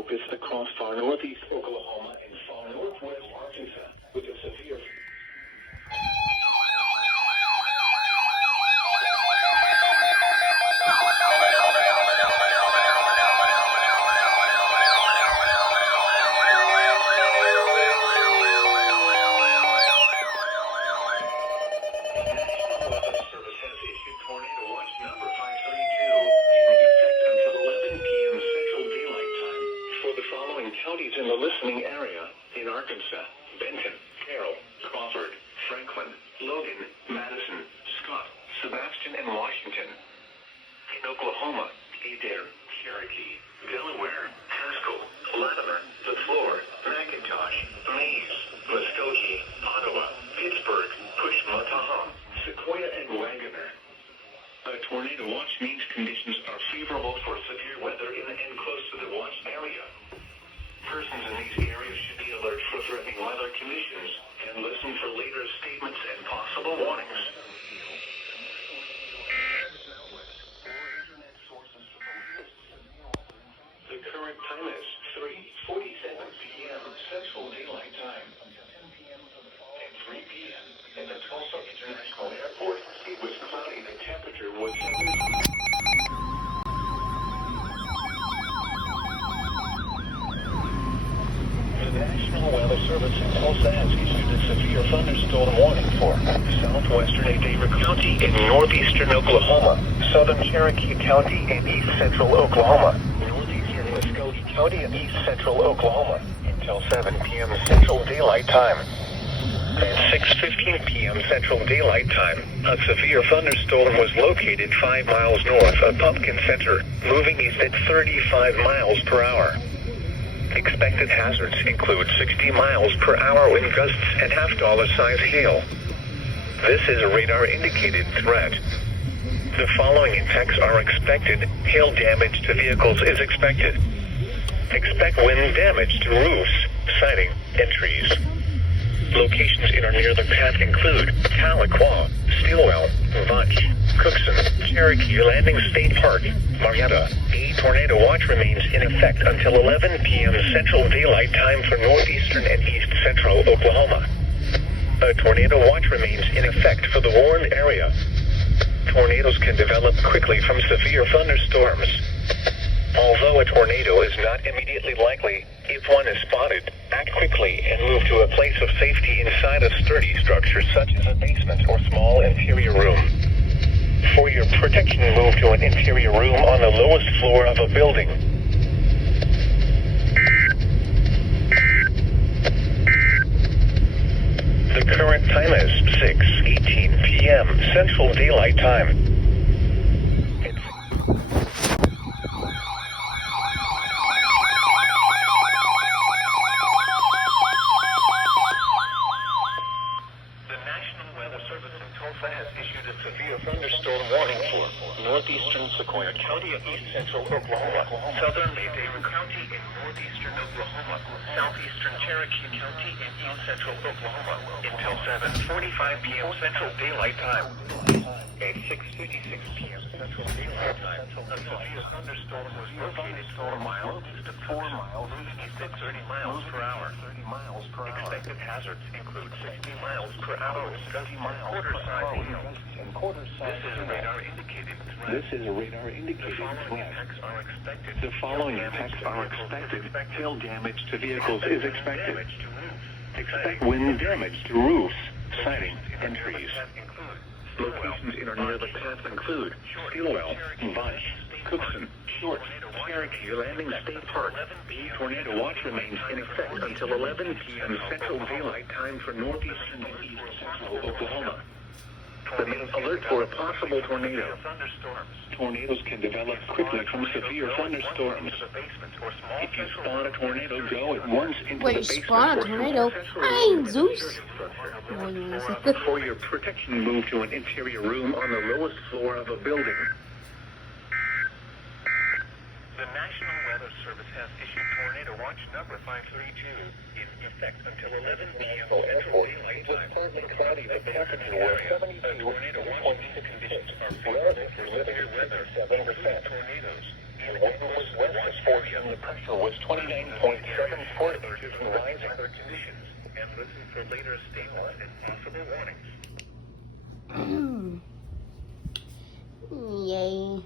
focus across far northeast Oklahoma and far northwest Arkansas with a severe counties in the listening area in Arkansas: Benton, Carroll, Crawford, Franklin, Logan, Madison, Scott, Sebastian, and Washington. In Oklahoma: Adair, Cherokee, Delaware, Haskell, Latimer, DeFleur, McIntosh, Mays, Muskogee, Ottawa, Pittsburgh, Pushmataha, Sequoia, and Wagoner. A tornado watch means conditions are favorable for severe weather in and close to the watch area. Persons in these areas should be alert for threatening weather conditions and listen for later statements and possible warnings. The current time is 3:47 p.m. Central Daylight Time and 3 p.m. at the Tulsa International Airport. It was cloudy. The temperature was 70. The National Weather Service in Tulsa has issued a severe thunderstorm warning for southwestern Adair County in northeastern Oklahoma, southern Cherokee County and east central Oklahoma, northeastern Muskogee County and east central Oklahoma until 7 p.m. Central Daylight Time. At 6:15 p.m. Central Daylight Time, a severe thunderstorm was located 5 miles north of Pumpkin Center, moving east at 35 miles per hour. Expected hazards include 60 miles per hour wind gusts and half-dollar-size hail. This is a radar-indicated threat. The following impacts are expected. Hail damage to vehicles is expected. Expect wind damage to roofs, siding, and trees. Locations in or near the path include Tahlequah, Stilwell, Bunch, Cookson, Cherokee Landing State Park, Marietta. A tornado watch remains in effect until 11 p.m. Central Daylight Time for northeastern and east central Oklahoma. A tornado watch remains in effect for the warned area. Tornadoes can develop quickly from severe thunderstorms. Although a tornado is not immediately likely, if one is spotted, act quickly and move to a place of safety inside a sturdy structure such as a basement or small interior room. For your protection, move to an interior room on the lowest floor of a building. The current time is 6:18 p.m. Central Daylight Time. Northeastern Sequoia County and east central Oklahoma, southern Adair County in northeastern Oklahoma, southeastern Cherokee County and east central Oklahoma until 7:45 p.m. Central Daylight Time. At 6:56 p.m. Central Daylight Time, a severe thunderstorm was located 4 miles to 4 miles east at 30 miles per hour. Expected hazards include 60 miles per hour with 50 quarter-size hail. This is a radar-indicated threat. This is a radar-indicated threat. The following impacts are expected. Hail damage to vehicles is expected. Expect wind damage to roofs, siding, and trees. Locations in or near the path include Stilwell, Bunch, Cookson, Short, Cherokee Landing State Park. The tornado watch remains in effect until 11 p.m. Central Daylight Time for northeastern and east central Oklahoma. Remain alert for a possible tornado. Tornadoes can develop quickly from severe thunderstorms. If you spot a tornado, go at once into the basement. Wait, spawn a tornado? I ain't Zeus. For your protection, move to an interior room on the lowest floor of a building. The National Weather Service has issued Tornado Watch number 532 in effect until 11 p.m. Central Daylight Time. Partly cloudy, the temperature was 72. Tornado watch conditions are favorable for severe weather. Tornadoes in wind was west of 40 and the pressure was 29.74 inches and rising. Other conditions, and listen for later stable and possible warnings. Yay.